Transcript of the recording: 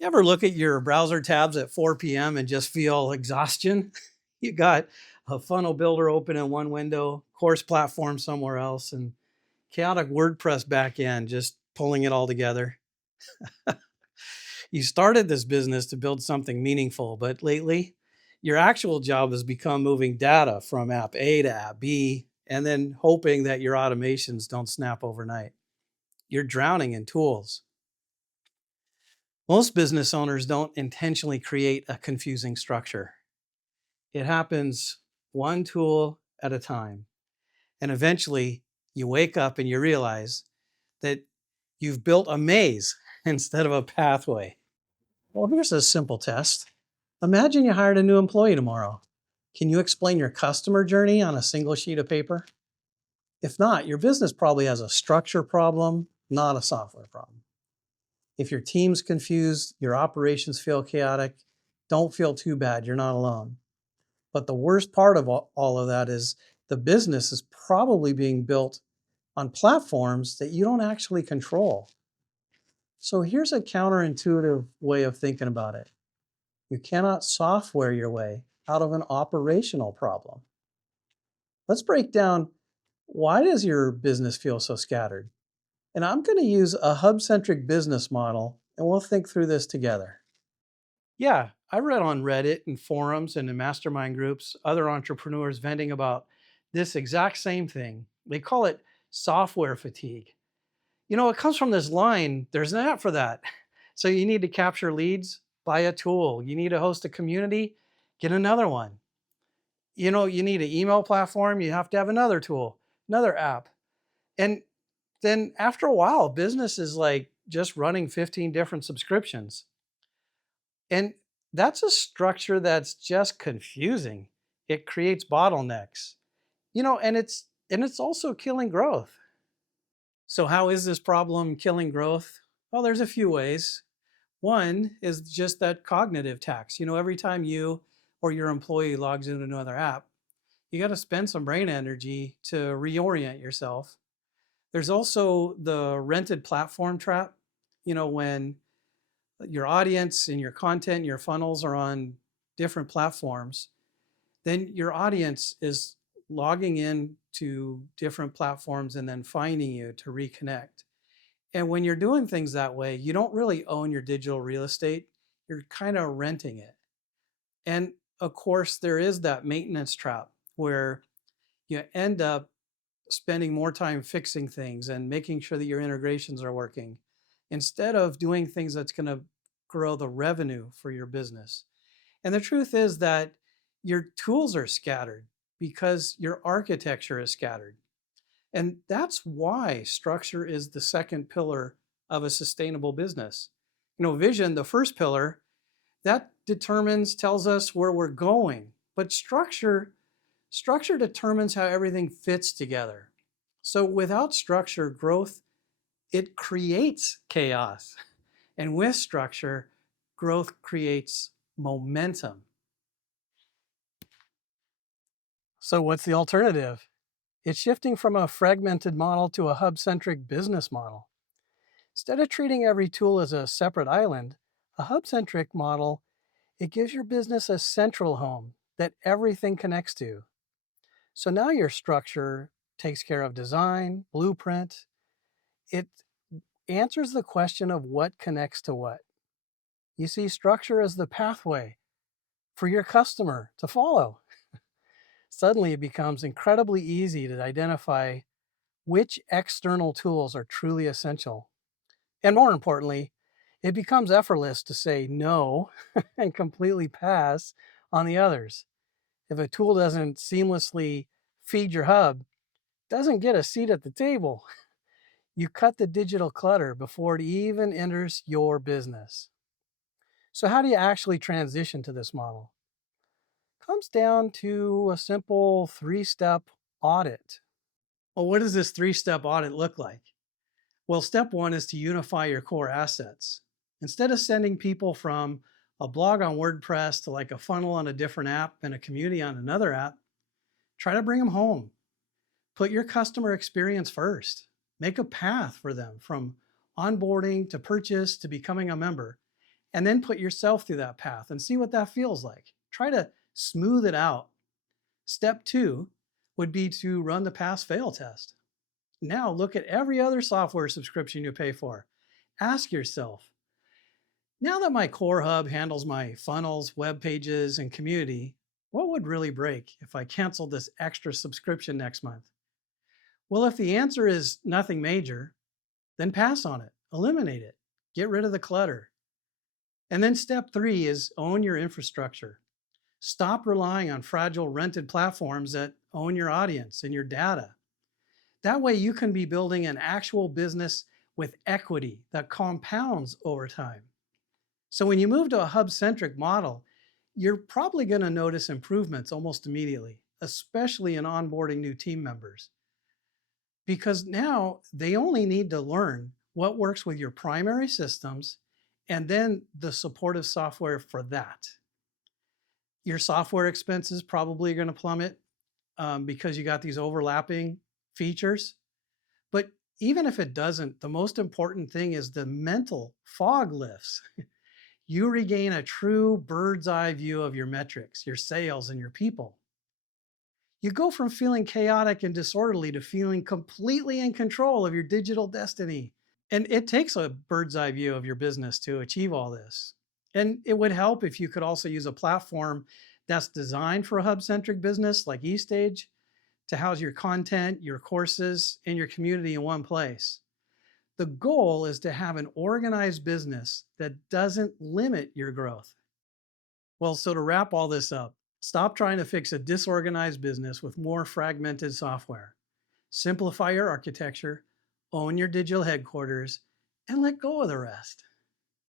You ever look at your browser tabs at 4 p.m. and just feel exhaustion? You got a funnel builder open in one window, course platform somewhere else, and chaotic WordPress backend just pulling it all together. You started this business to build something meaningful, but lately, your actual job has become moving data from app A to app B and then hoping that your automations don't snap overnight. You're drowning in tools. Most business owners don't intentionally create a confusing structure. It happens one tool at a time. And eventually you wake up and you realize that you've built a maze instead of a pathway. Well, here's a simple test. Imagine you hired a new employee tomorrow. Can you explain your customer journey on a single sheet of paper? If not, your business probably has a structure problem, not a software problem. If your team's confused, your operations feel chaotic, don't feel too bad. You're not alone. But the worst part of all of that is the business is probably being built on platforms that you don't actually control. So here's a counterintuitive way of thinking about it. You cannot software your way out of an operational problem. Let's break down, why does your business feel so scattered? And I'm going to use a hub-centric business model, and we'll think through this together. Yeah, I read on Reddit and forums and in mastermind groups, other entrepreneurs venting about this exact same thing. They call it software fatigue. It comes from this line, there's an app for that. So you need to capture leads, buy a tool. You need to host a community, get another one. You need an email platform, you have to have another tool, another app. And then after a while, business is like just running 15 different subscriptions. And that's a structure that's just confusing. It creates bottlenecks. And it's also killing growth. So how is this problem killing growth? Well, there's a few ways. One is just that cognitive tax. Every time you or your employee logs into another app, you got to spend some brain energy to reorient yourself. There's also the rented platform trap. When your audience and your content, your funnels are on different platforms, then your audience is logging in to different platforms and then finding you to reconnect. And when you're doing things that way, you don't really own your digital real estate. You're kind of renting it. And of course, there is that maintenance trap where you end up spending more time fixing things and making sure that your integrations are working instead of doing things that's going to grow the revenue for your business. And the truth is that your tools are scattered because your architecture is scattered. And that's why structure is the second pillar of a sustainable business. Vision, the first pillar, that tells us where we're going. But structure determines how everything fits together. So without structure, growth, it creates chaos. And with structure, growth creates momentum. So what's the alternative? It's shifting from a fragmented model to a hub-centric business model. Instead of treating every tool as a separate island, a hub-centric model, it gives your business a central home that everything connects to. So now your structure takes care of design, blueprint. It answers the question of what connects to what. You see structure as the pathway for your customer to follow. Suddenly it becomes incredibly easy to identify which external tools are truly essential. And more importantly, it becomes effortless to say no and completely pass on the others. If a tool doesn't seamlessly feed your hub, doesn't get a seat at the table, you cut the digital clutter before it even enters your business. So how do you actually transition to this model? It comes down to a simple 3-step audit. Well, what does this 3-step audit look like? Well, step 1 is to unify your core assets. Instead of sending people from a blog on WordPress to like a funnel on a different app and a community on another app, try to bring them home. Put your customer experience first. Make a path for them from onboarding to purchase to becoming a member. and then put yourself through that path and see what that feels like. Try to smooth it out. Step 2 would be to run the pass fail test. Now look at every other software subscription you pay for. Ask yourself, now that my core hub handles my funnels, web pages, and community, what would really break if I canceled this extra subscription next month? Well, if the answer is nothing major, then pass on it, eliminate it, get rid of the clutter. And then step 3 is own your infrastructure. Stop relying on fragile rented platforms that own your audience and your data. That way you can be building an actual business with equity that compounds over time. So when you move to a hub-centric model, you're probably going to notice improvements almost immediately, especially in onboarding new team members. Because now they only need to learn what works with your primary systems and then the supportive software for that. Your software expenses probably are going to plummet because you got these overlapping features. But even if it doesn't, the most important thing is the mental fog lifts. You regain a true bird's eye view of your metrics, your sales, and your people. You go from feeling chaotic and disorderly to feeling completely in control of your digital destiny. And it takes a bird's eye view of your business to achieve all this. And it would help if you could also use a platform that's designed for a hub-centric business like eStage to house your content, your courses, and your community in one place. The goal is to have an organized business that doesn't limit your growth. Well, so to wrap all this up, stop trying to fix a disorganized business with more fragmented software. Simplify your architecture, own your digital headquarters, and let go of the rest.